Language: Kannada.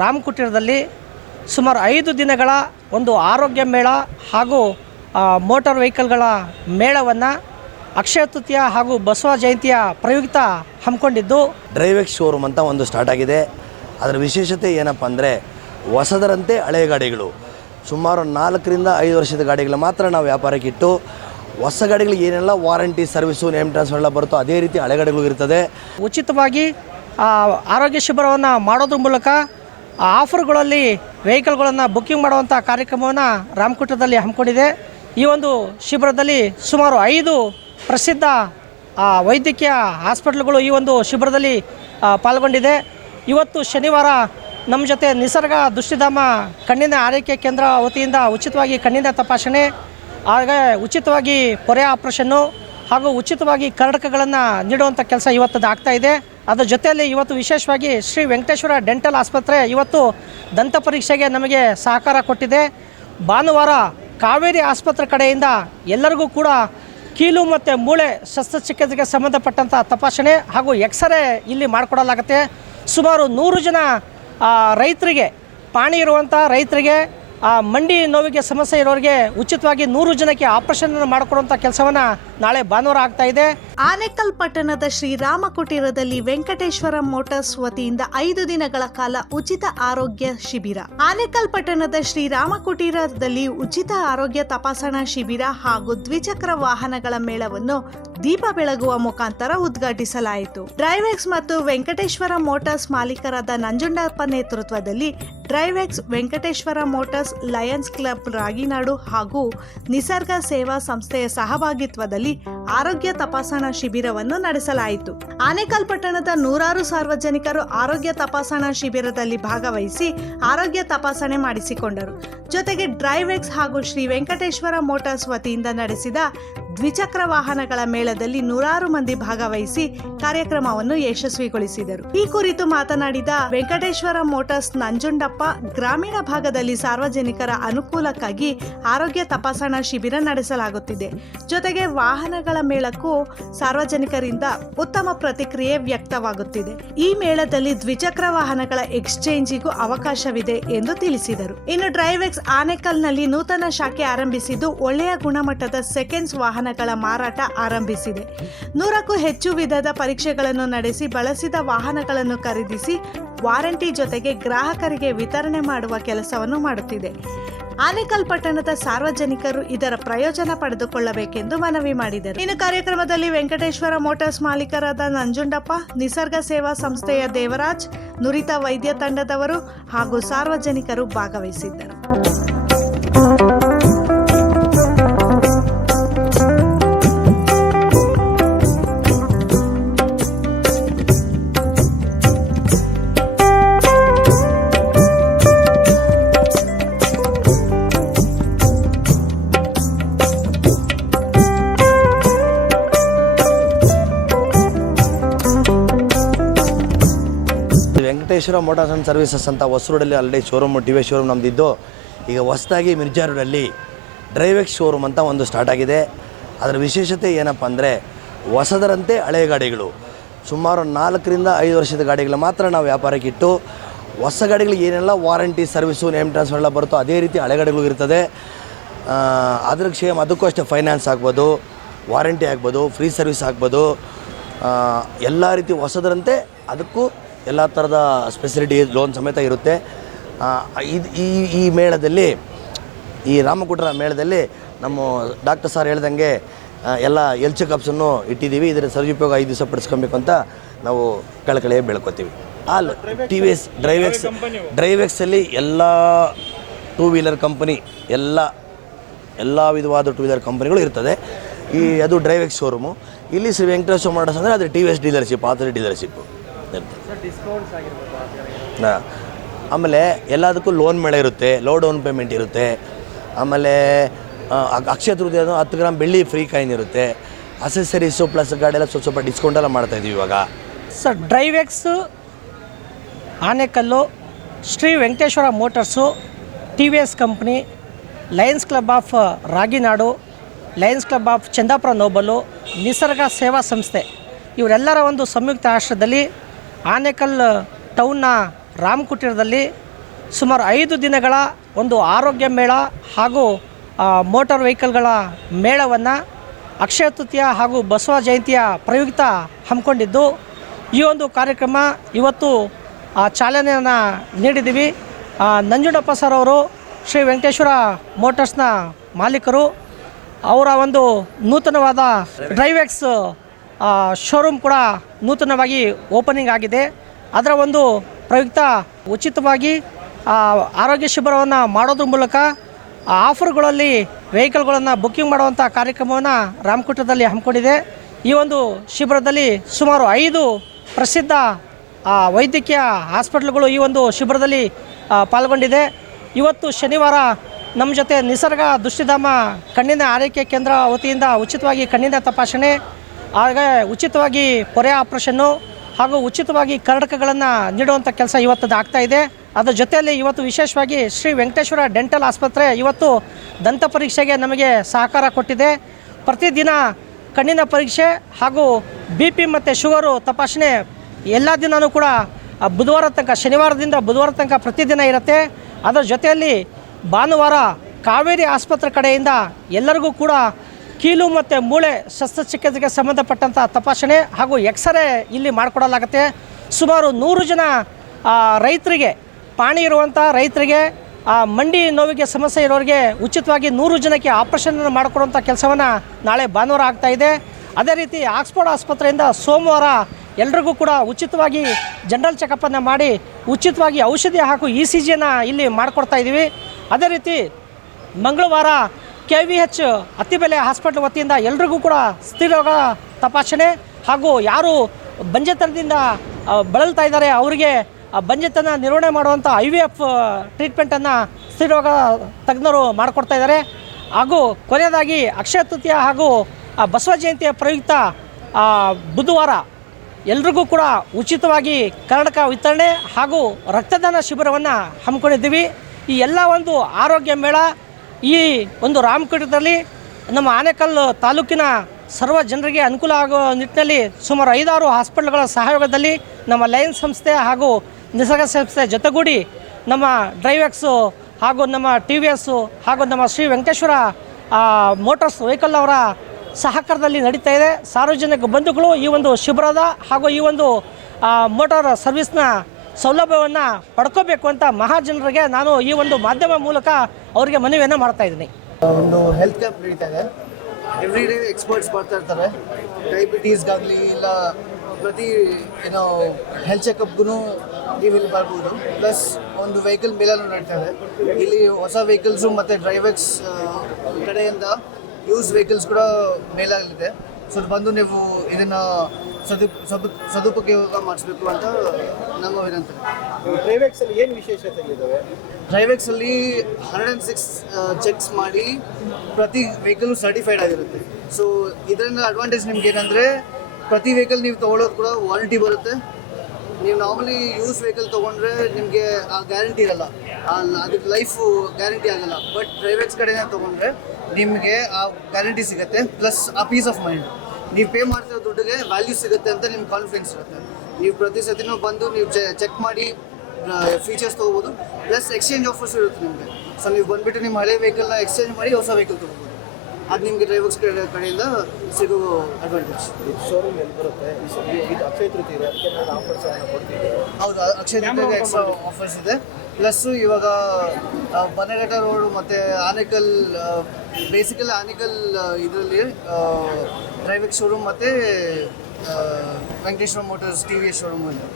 ರಾಮಕುಟೀರದಲ್ಲಿ ಸುಮಾರು ಐದು ದಿನಗಳ ಒಂದು ಆರೋಗ್ಯ ಮೇಳ ಹಾಗೂ ಮೋಟಾರ್ ವೆಹಿಕಲ್ಗಳ ಮೇಳವನ್ನು ಅಕ್ಷಯ ತೃತೀಯ ಹಾಗೂ ಬಸವ ಜಯಂತಿಯ ಪ್ರಯುಕ್ತ ಹಮ್ಮಿಕೊಂಡಿದ್ದು. ಡ್ರೈವೆಕ್ಸ್ ಶೋರೂಮ್ ಅಂತ ಒಂದು ಸ್ಟಾರ್ಟ್ ಆಗಿದೆ. ಅದರ ವಿಶೇಷತೆ ಏನಪ್ಪ ಅಂದರೆ ಹೊಸದರಂತೆ ಹಳೆಯ ಗಾಡಿಗಳು. ಸುಮಾರು ನಾಲ್ಕರಿಂದ ಐದು ವರ್ಷದ ಗಾಡಿಗಳು ಮಾತ್ರ ನಾವು ವ್ಯಾಪಾರಕ್ಕೆ ಇಟ್ಟು ಹೊಸ ಗಾಡಿಗಳು ಏನೆಲ್ಲ ವಾರಂಟಿ ಸರ್ವಿಸು ನೇಮ್ ಟ್ರಾನ್ಸ್ಫರ್ ಎಲ್ಲ ಬರುತ್ತೋ ಅದೇ ರೀತಿ ಹಳೆ ಗಾಡಿಗಳು ಇರ್ತದೆ. ಉಚಿತವಾಗಿ ಆರೋಗ್ಯ ಶಿಬಿರವನ್ನು ಮಾಡೋದ್ರ ಮೂಲಕ ಆ ಆಫರ್ಗಳಲ್ಲಿ ವೆಹಿಕಲ್ಗಳನ್ನು ಬುಕ್ಕಿಂಗ್ ಮಾಡುವಂಥ ಕಾರ್ಯಕ್ರಮವನ್ನು ರಾಮಕುಟದಲ್ಲಿ ಹಮ್ಮಿಕೊಂಡಿದೆ. ಈ ಒಂದು ಶಿಬಿರದಲ್ಲಿ ಸುಮಾರು ಐದು ಪ್ರಸಿದ್ಧ ವೈದ್ಯಕೀಯ ಹಾಸ್ಪಿಟ್ಲ್ಗಳು ಈ ಒಂದು ಶಿಬಿರದಲ್ಲಿ ಪಾಲ್ಗೊಂಡಿದೆ. ಇವತ್ತು ಶನಿವಾರ ನಮ್ಮ ಜೊತೆ ನಿಸರ್ಗ ದುಷ್ಟಿಧಾಮ ಕಣ್ಣಿನ ಆರೈಕೆ ಕೇಂದ್ರ ವತಿಯಿಂದ ಉಚಿತವಾಗಿ ಕಣ್ಣಿನ ತಪಾಸಣೆ ಹಾಗೆ ಉಚಿತವಾಗಿ ಪೊರೆ ಆಪ್ರೇಷನ್ನು ಹಾಗೂ ಉಚಿತವಾಗಿ ಕರ್ಡಕಗಳನ್ನು ನೀಡುವಂಥ ಕೆಲಸ ಇವತ್ತದ್ದು ಆಗ್ತಾ ಇದೆ. ಅದರ ಜೊತೆಯಲ್ಲಿ ಇವತ್ತು ವಿಶೇಷವಾಗಿ ಶ್ರೀ ವೆಂಕಟೇಶ್ವರ ಡೆಂಟಲ್ ಆಸ್ಪತ್ರೆ ಇವತ್ತು ದಂತ ಪರೀಕ್ಷೆಗೆ ನಮಗೆ ಸಹಕಾರ ಕೊಟ್ಟಿದೆ. ಭಾನುವಾರ ಕಾವೇರಿ ಆಸ್ಪತ್ರೆ ಕಡೆಯಿಂದ ಎಲ್ಲರಿಗೂ ಕೂಡ ಕೀಲು ಮತ್ತು ಮೂಳೆ ಶಸ್ತ್ರಚಿಕಿತ್ಸೆಗೆ ಸಂಬಂಧಪಟ್ಟಂಥ ತಪಾಸಣೆ ಹಾಗೂ ಎಕ್ಸ್ರೇ ಇಲ್ಲಿ ಮಾಡಿಕೊಡಲಾಗುತ್ತೆ. ಸುಮಾರು ನೂರು ಜನ ರೈತರಿಗೆ, ಪಾಣಿ ಇರುವಂಥ ರೈತರಿಗೆ ಆ, ಮಂಡಿ ನೋವಿಗೆ ಸಮಸ್ಯೆ ಇರೋರಿಗೆ ಉಚಿತವಾಗಿ ನೂರು ಜನಕ್ಕೆ ಆಪರೇಷನ್ ಮಾಡಿಕೊಡುವಂಥ ಕೆಲಸವನ್ನ ನಾಳೆ ಭಾನುವಾರ ಆಗ್ತಾ ಇದೆ. ಆನೇಕಲ್ ಪಟ್ಟಣದ ಶ್ರೀರಾಮ ಕುಟೀರದಲ್ಲಿ ವೆಂಕಟೇಶ್ವರ ಮೋಟಾರ್ಸ್ ವತಿಯಿಂದ ಐದು ದಿನಗಳ ಕಾಲ ಉಚಿತ ಆರೋಗ್ಯ ಶಿಬಿರ. ಆನೇಕಲ್ ಪಟ್ಟಣದ ಶ್ರೀರಾಮ ಕುಟೀರದಲ್ಲಿ ಉಚಿತ ಆರೋಗ್ಯ ತಪಾಸಣಾ ಶಿಬಿರ ಹಾಗೂ ದ್ವಿಚಕ್ರ ವಾಹನಗಳ ಮೇಳವನ್ನು ದೀಪ ಬೆಳಗುವ ಮುಖಾಂತರ ಉದ್ಘಾಟಿಸಲಾಯಿತು. ಡ್ರೈವೆಕ್ಸ್ ಮತ್ತು ವೆಂಕಟೇಶ್ವರ ಮೋಟಾರ್ಸ್ ಮಾಲೀಕರಾದ ನಂಜುಂಡಪ್ಪ ನೇತೃತ್ವದಲ್ಲಿ Drivex Venkateshwara motors Lions Club Raginadu ಹಾಗೂ ನಿಸರ್ಗ ಸೇವಾ ಸಂಸ್ಥೆಯ ಸಹಭಾಗಿತ್ವದಲ್ಲಿ ಆರೋಗ್ಯ ತಪಾಸಣಾ ಶಿಬಿರವನ್ನು ನಡೆಸಲಾಯಿತು. ಆನೇಕಲ್ ಪಟ್ಟಣದ ನೂರಾರು ಸಾರ್ವಜನಿಕರು ಆರೋಗ್ಯ ತಪಾಸಣಾ ಶಿಬಿರದಲ್ಲಿ ಭಾಗವಹಿಸಿ ಆರೋಗ್ಯ ತಪಾಸಣೆ ಮಾಡಿಸಿಕೊಂಡರು. ಜೊತೆಗೆ ಡ್ರೈವೆಕ್ಸ್ ಹಾಗೂ ಶ್ರೀ ವೆಂಕಟೇಶ್ವರ ಮೋಟಾರ್ಸ್ ವತಿಯಿಂದ ನಡೆಸಿದ ದ್ವಿಚಕ್ರ ವಾಹನಗಳ ಮೇಳದಲ್ಲಿ ನೂರಾರು ಮಂದಿ ಭಾಗವಹಿಸಿ ಕಾರ್ಯಕ್ರಮವನ್ನು ಯಶಸ್ವಿಗೊಳಿಸಿದರು. ಈ ಕುರಿತು ಮಾತನಾಡಿದ ವೆಂಕಟೇಶ್ವರ ಮೋಟಾರ್ಸ್ ನಂಜುಂಡಪ್ಪ, ಗ್ರಾಮೀಣ ಭಾಗದಲ್ಲಿ ಸಾರ್ವಜನಿಕರ ಅನುಕೂಲಕ್ಕಾಗಿ ಆರೋಗ್ಯ ತಪಾಸಣಾ ಶಿಬಿರ ನಡೆಸಲಾಗುತ್ತಿದೆ. ಜೊತೆಗೆ ವಾಹನಗಳ ಮೇಳಕ್ಕೂ ಸಾರ್ವಜನಿಕರಿಂದ ಉತ್ತಮ ಪ್ರತಿಕ್ರಿಯೆ ವ್ಯಕ್ತವಾಗುತ್ತಿದೆ. ಈ ಮೇಳದಲ್ಲಿ ದ್ವಿಚಕ್ರ ವಾಹನಗಳ ಎಕ್ಸ್ಚೇಂಜಿಗೂ ಅವಕಾಶವಿದೆ ಎಂದು ತಿಳಿಸಿದರು. ಇನ್ನು ಡ್ರೈವೆಕ್ಸ್ ಆನೆಕಲ್ನಲ್ಲಿ ನೂತನ ಶಾಖೆ ಆರಂಭಿಸಿದ್ದು, ಒಳ್ಳೆಯ ಗುಣಮಟ್ಟದ ಸೆಕೆಂಡ್ಸ್ ವಾಹನಗಳ ಮಾರಾಟ ಆರಂಭಿಸಿದೆ. ನೂರಕ್ಕೂ ಹೆಚ್ಚು ವಿಧದ ಪರೀಕ್ಷೆಗಳನ್ನು ನಡೆಸಿ ಬಳಸಿದ ವಾಹನಗಳನ್ನು ಖರೀದಿಸಿ ವಾರಂಟಿ ಜೊತೆಗೆ ಗ್ರಾಹಕರಿಗೆ ವಿತರಣೆ ಮಾಡುವ ಕೆಲಸವನ್ನು ಮಾಡುತ್ತಿದೆ. ಆನೇಕಲ್ ಪಟ್ಟಣದ ಸಾರ್ವಜನಿಕರು ಇದರ ಪ್ರಯೋಜನ ಪಡೆದುಕೊಳ್ಳಬೇಕೆಂದು ಮನವಿ ಮಾಡಿದರು. ಇನ್ನು ಕಾರ್ಯಕ್ರಮದಲ್ಲಿ ವೆಂಕಟೇಶ್ವರ ಮೋಟಾರ್ಸ್ ಮಾಲೀಕರಾದ ನಂಜುಂಡಪ್ಪ, ನಿಸರ್ಗ ಸೇವಾ ಸಂಸ್ಥೆಯ ದೇವರಾಜ್, ನುರಿತ ವೈದ್ಯ ತಂಡದವರು ಹಾಗೂ ಸಾರ್ವಜನಿಕರು ಭಾಗವಹಿಸಿದ್ದರು. ವೆಂಕಟೇಶ್ವರ ಮೋಟಾರ್ಸ್ ಆ್ಯಂಡ್ ಸರ್ವಿಸಸ್ ಅಂತ ಹೊಸರೋಡಲ್ಲಿ already showroom T V showroom ನಮ್ಮದಿದ್ದು ಈಗ ಹೊಸದಾಗಿ ಮಿರ್ಜಾರೂಡಲ್ಲಿ ಡ್ರೈವೆಕ್ಸ್ ಶೋರೂಮ್ ಅಂತ ಒಂದು ಸ್ಟಾರ್ಟ್ ಆಗಿದೆ. ಅದರ ವಿಶೇಷತೆ ಏನಪ್ಪ ಅಂದರೆ ಹೊಸದರಂತೆ ಹಳೆಯ ಗಾಡಿಗಳು. ಸುಮಾರು ನಾಲ್ಕರಿಂದ ಐದು ವರ್ಷದ ಗಾಡಿಗಳು ಮಾತ್ರ ನಾವು ವ್ಯಾಪಾರಕ್ಕೆ ಇಟ್ಟು, ಹೊಸ ಗಾಡಿಗಳು ಏನೆಲ್ಲ ವಾರಂಟಿ ಸರ್ವಿಸು ನೇಮ್ ಟ್ರಾನ್ಸ್ಫರ್ ಎಲ್ಲ ಬರುತ್ತೋ ಅದೇ ರೀತಿ ಹಳೆ ಗಾಡಿಗಳು ಇರ್ತದೆ. ಅದ್ರ ಸೇಮ್ ಅದಕ್ಕೂ ಅಷ್ಟೇ ಫೈನಾನ್ಸ್ ಆಗ್ಬೋದು ವಾರಂಟಿ ಆಗ್ಬೋದು ಫ್ರೀ ಸರ್ವಿಸ್ ಆಗ್ಬೋದು. ಎಲ್ಲ ರೀತಿ ಹೊಸದರಂತೆ ಅದಕ್ಕೂ ಎಲ್ಲ ಥರದ ಸ್ಪೆಸಿಲಿಟಿ ಲೋನ್ ಸಮೇತ ಇರುತ್ತೆ. ಇದು ಈ ಈ ಮೇಳದಲ್ಲಿ, ಈ ರಾಮಕುಟ್ರ ಮೇಳದಲ್ಲಿ ನಮ್ಮ ಡಾಕ್ಟರ್ ಸರ್ ಹೇಳ್ದಂಗೆ ಎಲ್ಲ ಎಲ್ ಚೆಕಪ್ಸನ್ನು ಇಟ್ಟಿದ್ದೀವಿ. ಇದರ ಸದುಪಯೋಗ ಐದು ದಿವಸ ಪಡಿಸ್ಕೊಬೇಕು ಅಂತ ನಾವು ಕಳಕಳಿಯ ಬೆಳ್ಕೊತೀವಿ. All T V S Drivex ಡ್ರೈವೆಕ್ಸಲ್ಲಿ ಎಲ್ಲ ಟೂ ವೀಲರ್ ಕಂಪನಿ ಎಲ್ಲ ಎಲ್ಲ ವಿಧವಾದ ಟೂ ವೀಲರ್ ಕಂಪನಿಗಳು ಇರ್ತದೆ. ಈ, ಅದು ಡ್ರೈವೆಕ್ಸ್ ಶೋರೂಮು ಇಲ್ಲಿ ಶ್ರೀ ವೆಂಕಟೇಶ್ವರ ಮೋಟರ್ಸ್ ಅಂದರೆ ಅದು ಟಿ ವಿ ಎಸ್ ಡೀಲರ್ಶಿಪ್ ಆತರಿ ಡೀಲರ್ಶಿಪ್ಪು ಇರ್ತದೆ ಹಾಂ ಆಮೇಲೆ ಎಲ್ಲದಕ್ಕೂ ಲೋನ್ ಮೇಳ ಇರುತ್ತೆ ಲೋ ಡೌನ್ ಪೇಮೆಂಟ್ ಇರುತ್ತೆ. ಆಮೇಲೆ ಅಕ್ಷಯ ತೃತೀಯ ಹತ್ತು ಗ್ರಾಮ್ ಬೆಳ್ಳಿ ಫ್ರೀ ಕಾಯಿನ್ ಇರುತ್ತೆ. ಅಸೆಸರೀಸು ಪ್ಲಸ್ ಗಾಡೆಲ್ಲ ಸ್ವಲ್ಪ ಸ್ವಲ್ಪ ಡಿಸ್ಕೌಂಟ್ ಎಲ್ಲ ಮಾಡ್ತಾ ಇದೀವಿ ಇವಾಗ. Sir Drivex Anekal Shri Venkateshwara motors T V S company lions club of Raginadu lions club of Chandapura noble Nisarga Seva Samsthe. ಇವರೆಲ್ಲರ ಒಂದು ಸಂಯುಕ್ತ ಆಶ್ರಯದಲ್ಲಿ ಆನೇಕಲ್ ಟೌನ್ನ ರಾಮಕುಟೀರದಲ್ಲಿ ಸುಮಾರು ಐದು ದಿನಗಳ ಒಂದು ಆರೋಗ್ಯ ಮೇಳ ಹಾಗೂ ಮೋಟಾರ್ ವೆಹಿಕಲ್ಗಳ ಮೇಳವನ್ನು ಅಕ್ಷಯ ತೃತೀಯ ಹಾಗೂ ಬಸವ ಜಯಂತಿಯ ಪ್ರಯುಕ್ತ ಹಮ್ಮಿಕೊಂಡಿದ್ದು ಈ ಒಂದು ಕಾರ್ಯಕ್ರಮ ಇವತ್ತು ಚಾಲನೆಯನ್ನು ನೀಡಿದ್ದೀವಿ. ನಂಜುಂಡಪ್ಪ ಸರ್ ಅವರು ಶ್ರೀ ವೆಂಕಟೇಶ್ವರ ಮೋಟರ್ಸ್ನ ಮಾಲೀಕರು. ಅವರ ಒಂದು ನೂತನವಾದ ಡ್ರೈವೆಕ್ಸ್ ಶೋರೂಮ್ ಕೂಡ ನೂತನವಾಗಿ ಓಪನಿಂಗ್ ಆಗಿದೆ. ಅದರ ಒಂದು ಪ್ರಯುಕ್ತ ಉಚಿತವಾಗಿ ಆರೋಗ್ಯ ಶಿಬಿರವನ್ನು ಮಾಡೋದ್ರ ಮೂಲಕ ಆಫರ್ಗಳಲ್ಲಿ ವೆಹಿಕಲ್ಗಳನ್ನು ಬುಕ್ಕಿಂಗ್ ಮಾಡುವಂಥ ಕಾರ್ಯಕ್ರಮವನ್ನು ರಾಮಕುಟದಲ್ಲಿ ಹಮ್ಮಿಕೊಂಡಿದೆ. ಈ ಒಂದು ಶಿಬಿರದಲ್ಲಿ ಸುಮಾರು ಐದು ಪ್ರಸಿದ್ಧ ವೈದ್ಯಕೀಯ ಹಾಸ್ಪಿಟ್ಲ್ಗಳು ಈ ಒಂದು ಶಿಬಿರದಲ್ಲಿ ಪಾಲ್ಗೊಂಡಿದೆ. ಇವತ್ತು ಶನಿವಾರ ನಮ್ಮ ಜೊತೆ ನಿಸರ್ಗ ದೃಷ್ಟಿಧಾಮ ಕಣ್ಣಿನ ಆರೈಕೆ ಕೇಂದ್ರ ವತಿಯಿಂದ ಉಚಿತವಾಗಿ ಕಣ್ಣಿನ ತಪಾಸಣೆ ಹಾಗೆ ಉಚಿತವಾಗಿ ಪೊರೆ ಆಪ್ರೇಷನ್ನು ಹಾಗೂ ಉಚಿತವಾಗಿ ಕರಡಕಗಳನ್ನು ನೀಡುವಂಥ ಕೆಲಸ ಇವತ್ತು ಆಗ್ತಾ ಇದೆ. ಅದರ ಜೊತೆಯಲ್ಲಿ ಇವತ್ತು ವಿಶೇಷವಾಗಿ ಶ್ರೀ ವೆಂಕಟೇಶ್ವರ ಡೆಂಟಲ್ ಆಸ್ಪತ್ರೆ ಇವತ್ತು ದಂತ ಪರೀಕ್ಷೆಗೆ ನಮಗೆ ಸಹಕಾರ ಕೊಟ್ಟಿದೆ. ಪ್ರತಿದಿನ ಕಣ್ಣಿನ ಪರೀಕ್ಷೆ ಹಾಗೂ ಬಿ ಪಿ ಮತ್ತು ಶುಗರು ತಪಾಸಣೆ ಎಲ್ಲ ದಿನವೂ ಕೂಡ ಬುಧವಾರ ತನಕ, ಶನಿವಾರದಿಂದ ಬುಧವಾರ ತನಕ ಪ್ರತಿದಿನ ಇರುತ್ತೆ. ಅದರ ಜೊತೆಯಲ್ಲಿ ಭಾನುವಾರ ಕಾವೇರಿ ಆಸ್ಪತ್ರೆ ಕಡೆಯಿಂದ ಎಲ್ಲರಿಗೂ ಕೂಡ ಕೀಲು ಮತ್ತು ಮೂಳೆ ಶಸ್ತ್ರಚಿಕಿತ್ಸೆಗೆ ಸಂಬಂಧಪಟ್ಟಂಥ ತಪಾಸಣೆ ಹಾಗೂ ಎಕ್ಸ್ರೇ ಇಲ್ಲಿ ಮಾಡಿಕೊಡಲಾಗುತ್ತೆ. ಸುಮಾರು ನೂರು ಜನ ರೈತರಿಗೆ ಪಾಣಿ ಇರುವಂಥ ರೈತರಿಗೆ, ಆ, ಮಂಡಿ ನೋವಿಗೆ ಸಮಸ್ಯೆ ಇರೋರಿಗೆ ಉಚಿತವಾಗಿ ನೂರು ಜನಕ್ಕೆ ಆಪರೇಷನ್ ಮಾಡಿಕೊಡುವಂಥ ಕೆಲಸವನ್ನು ನಾಳೆ ಭಾನುವಾರ ಆಗ್ತಾ ಇದೆ. ಅದೇ ರೀತಿ ಆಕ್ಸ್ಫೋರ್ಡ್ ಆಸ್ಪತ್ರೆಯಿಂದ ಸೋಮವಾರ ಎಲ್ರಿಗೂ ಕೂಡ ಉಚಿತವಾಗಿ ಜನರಲ್ ಚೆಕಪ್ಪನ್ನು ಮಾಡಿ ಉಚಿತವಾಗಿ ಔಷಧಿ ಹಾಗೂ ಇ ಸಿ ಜಿಯನ್ನು ಇಲ್ಲಿ ಮಾಡಿಕೊಡ್ತಾ ಇದ್ದೀವಿ ಅದೇ ರೀತಿ ಮಂಗಳವಾರ K V H Attibele hospital ವತಿಯಿಂದ ಎಲ್ರಿಗೂ ಕೂಡ ಸ್ಥಿರೋಗ ತಪಾಸಣೆ ಹಾಗೂ ಯಾರು ಬಂಜೆತನದಿಂದ ಬಳಲ್ತಾ ಇದ್ದಾರೆ, ಅವರಿಗೆ ಬಂಜೆತನ ನಿರ್ವಹಣೆ ಮಾಡುವಂಥ ಐ ವಿ ಎಫ್ ಟ್ರೀಟ್ಮೆಂಟನ್ನು ಸ್ಥಿರೋಗ ತಜ್ಞರು ಮಾಡಿಕೊಡ್ತಾ ಇದ್ದಾರೆ. ಹಾಗೂ ಕೊನೆಯದಾಗಿ ಅಕ್ಷಯ ತೃತೀಯ ಹಾಗೂ ಬಸವ ಜಯಂತಿಯ ಪ್ರಯುಕ್ತ ಬುಧವಾರ ಎಲ್ರಿಗೂ ಕೂಡ ಉಚಿತವಾಗಿ ಕರ್ನಾಟಕ ವಿತರಣೆ ಹಾಗೂ ರಕ್ತದಾನ ಶಿಬಿರವನ್ನು ಹಮ್ಮಿಕೊಂಡಿದ್ದೀವಿ. ಈ ಎಲ್ಲ ಒಂದು ಆರೋಗ್ಯ ಮೇಳ ಈ ಒಂದು ರಾಮಕೀಟದಲ್ಲಿ ನಮ್ಮ ಆನೇಕಲ್ ತಾಲೂಕಿನ ಸರ್ವ ಜನರಿಗೆ ಅನುಕೂಲ ಆಗೋ ನಿಟ್ಟಿನಲ್ಲಿ ಸುಮಾರು ಐದಾರು ಹಾಸ್ಪಿಟ್ಲ್ಗಳ ಸಹಯೋಗದಲ್ಲಿ ನಮ್ಮ ಲಯನ್ಸ್ ಸಂಸ್ಥೆ ಹಾಗೂ ನಿಸರ್ಗ ಸಂಸ್ಥೆ ಜೊತೆಗೂಡಿ ನಮ್ಮ ಡ್ರೈವೆಕ್ಸು ಹಾಗೂ ನಮ್ಮ ಟಿ ವಿ ಎಸ್ಸು ಹಾಗೂ ನಮ್ಮ ಶ್ರೀ ವೆಂಕಟೇಶ್ವರ ಮೋಟಾರ್ಸ್ ವೆಹಿಕಲ್ ಅವರ ಸಹಕಾರದಲ್ಲಿ ನಡೀತಾ ಇದೆ. ಸಾರ್ವಜನಿಕ ಬಂಧುಗಳು ಈ ಒಂದು ಶಿಬಿರದ ಹಾಗೂ ಈ ಒಂದು ಮೋಟಾರ್ ಸರ್ವಿಸ್ನ ಸೌಲಭ್ಯವನ್ನು ಪಡ್ಕೋಬೇಕು ಅಂತ ಮಹಾಜನರಿಗೆ ನಾನು ಈ ಒಂದು ಮಾಧ್ಯಮ ಮೂಲಕ ಅವರಿಗೆ ಮನವಿಯನ್ನು ಮಾಡ್ತಾ ಇದ್ದೀನಿ. ಒಂದು ಹೆಲ್ತ್ ಕ್ಯಾಂಪ್ ನಡೀತಾ ಇದೆ. ಎವ್ರಿ ಡೇ ಎಕ್ಸ್ಪರ್ಟ್ಸ್ ಬರ್ತಾ ಇರ್ತಾರೆ. ಡಯಾಬಿಟೀಸ್ಗಾಗಲಿ ಇಲ್ಲ ಪ್ರತಿ ಏನೋ ಹೆಲ್ತ್ ಚೆಕಪ್ಗೂ ನೀವು ಇಲ್ಲಿ ಬರ್ಬೋದು. ಪ್ಲಸ್ ಒಂದು ವೆಹಿಕಲ್ ಮೇಲೂ ನಡೀತಾ ಇದೆ. ಇಲ್ಲಿ ಹೊಸ ವೆಹಿಕಲ್ಸು ಮತ್ತು ಡ್ರೈವರ್ಸ್ ಕಡೆಯಿಂದ ಯೂಸ್ ವೆಹಿಕಲ್ಸ್ ಕೂಡ ಮೇಲಾಗಲಿದೆ. ಸೊ ಬಂದು ನೀವು ಇದನ್ನು ಸದು ಸದು ಸದುಪಯೋಗ ಮಾಡಿಸ್ಬೇಕು ಅಂತ ನಮ್ಮ ವಿನಂತಿ. ಡ್ರೈವೆಕ್ಸ್ ಅಲ್ಲಿ ಏನು ವಿಶೇಷತೆ ಇದ್ದಾವೆ ಡ್ರೈವೆಕ್ಸ್ ಅಲ್ಲಿ ಹಂಡ್ರೆಡ್ ಆ್ಯಂಡ್ ಸಿಕ್ಸ್ ಚೆಕ್ಸ್ ಮಾಡಿ ಪ್ರತಿ ವೆಹಿಕಲ್ ಸರ್ಟಿಫೈಡ್ ಆಗಿರುತ್ತೆ. ಸೊ ಇದರಿಂದ ಅಡ್ವಾಂಟೇಜ್ ನಿಮ್ಗೆ ಏನಂದರೆ ಪ್ರತಿ ವೆಹಿಕಲ್ ನೀವು ತೊಗೊಳೋದು ಕೂಡ ವಾರಂಟಿ ಬರುತ್ತೆ. ನೀವು ನಾರ್ಮಲಿ ಯೂಸ್ ವೆಹಿಕಲ್ ತೊಗೊಂಡ್ರೆ ನಿಮಗೆ ಆ ಗ್ಯಾರಂಟಿ ಇರಲ್ಲ. ಅದಕ್ಕೆ ಲೈಫು ಗ್ಯಾರಂಟಿ ಆಗಲ್ಲ. ಬಟ್ ಡ್ರೈವೆಕ್ಸ್ ಕಡೆನೇ ತೊಗೊಂಡ್ರೆ ನಿಮಗೆ ಆ ಗ್ಯಾರಂಟಿ ಸಿಗುತ್ತೆ ಪ್ಲಸ್ ಆ ಪೀಸ್ ಆಫ್ ಮೈಂಡ್ ನೀವು ಪೇ ಮಾಡ್ತಿರೋ ದುಡ್ಡಿಗೆ ವ್ಯಾಲ್ಯೂ ಸಿಗುತ್ತೆ ಅಂತ ನಿಮ್ಗೆ ಕಾನ್ಫಿಡೆನ್ಸ್ ಇರುತ್ತೆ. ನೀವು ಪ್ರತಿ ಸತಿನೂ ಬಂದು ನೀವು ಚೆಕ್ ಮಾಡಿ ಫೀಚರ್ಸ್ ತೊಗೋಬೋದು ಪ್ಲಸ್ ಎಕ್ಸ್ಚೇಂಜ್ ಆಫರ್ಸ್ ಇರುತ್ತೆ ನಿಮಗೆ. ಸೊ ನೀವು ಬಂದುಬಿಟ್ಟು ನಿಮ್ಮ ಹಳೆ ವೆಹಿಕಲ್ನ ಎಕ್ಸ್ಚೇಂಜ್ ಮಾಡಿ, ಹೊಸ ವೆಹಿಕಲ್ ತೊಗೋಬೋದು. ಅದು ನಿಮಗೆ ಡ್ರೈವರ್ಸ್ ಕಡೆಯಿಂದ ಸಿಗೋ ಅಡ್ವಾಂಟೇಜ್ ಶೋರೂಮ್ ಎಲ್ಲಿ ಬರುತ್ತೆ? ಇದು ಅಕ್ಷಯ ತೃತೀಯ ಇದೆ. ಅದಕ್ಕೆ ನಾನು ಆಫರ್ಸ್ ಕೊಡ್ತೀವಿ ಹೌದು ಅಕ್ಷಯ ತೃತೀಯ ಎಕ್ಸ್ಟ್ರಾ ಆಫರ್ಸ್ ಇದೆ. ಪ್ಲಸ್ಸು ಇವಾಗ ಬನ್ನೇರಟ ರೋಡ್ ಮತ್ತು ಆನೇಕಲ್ ಬೇಸಿಕಲ್ ಆನೇಕಲ್ ಇದರಲ್ಲಿ ಡ್ರೈವಿಂಗ್ ಶೋರೂಮ್ ಮತ್ತು Venkateshwara motors T V S showroom ಇದೆ